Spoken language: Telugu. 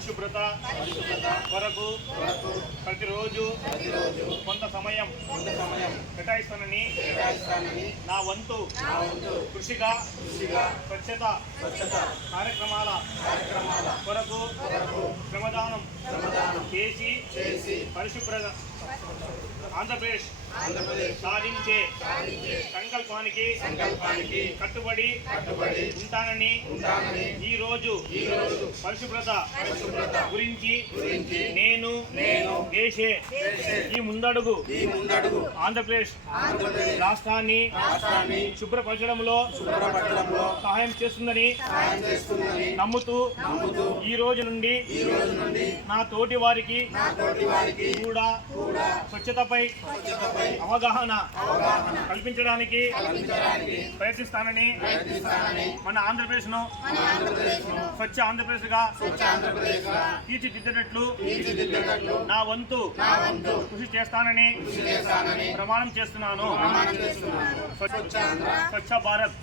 పరిశుభ్రత కొరకు ప్రతిరోజు కొంత సమయం కేటాయిస్తానని నా వంతు కృషిగా స్వచ్ఛత కార్యక్రమాల కొరకు శ్రమదానం చేసి పరిశుభ్రత ఆంధ్రప్రదేశ్ సాధించే సంకల్పానికి సంకల్పానికి కట్టుబడి కట్టుబడి ఉంటానని ఉంటానని ఈ రోజు ఈ రోజు పరిశుభ్రత పరిశుభ్రత గురించి గురించి నేను నేను చేసే ఈ ముందడుగు ఆంధ్రప్రదేశ్ రాష్ట్రాన్ని శుభ్రపరచడంలో సహాయం చేస్తుందని నమ్ముతూ నమ్ముతూ ఈ రోజు నుండి నా తోటి వారికి నా తోటి వారికి కూడా కూడా స్వచ్ఛతపై అవగాహన కల్పించడానికి ప్రయత్నిస్తానని మన ఆంధ్రప్రదేశ్ను స్వచ్ఛ ఆంధ్రప్రదేశ్గా తీర్చిదిద్దినట్లు నా వంతు కృషి చేస్తానని ప్రమాణం చేస్తున్నాను. స్వచ్ఛ స్వచ్ఛ భారత్.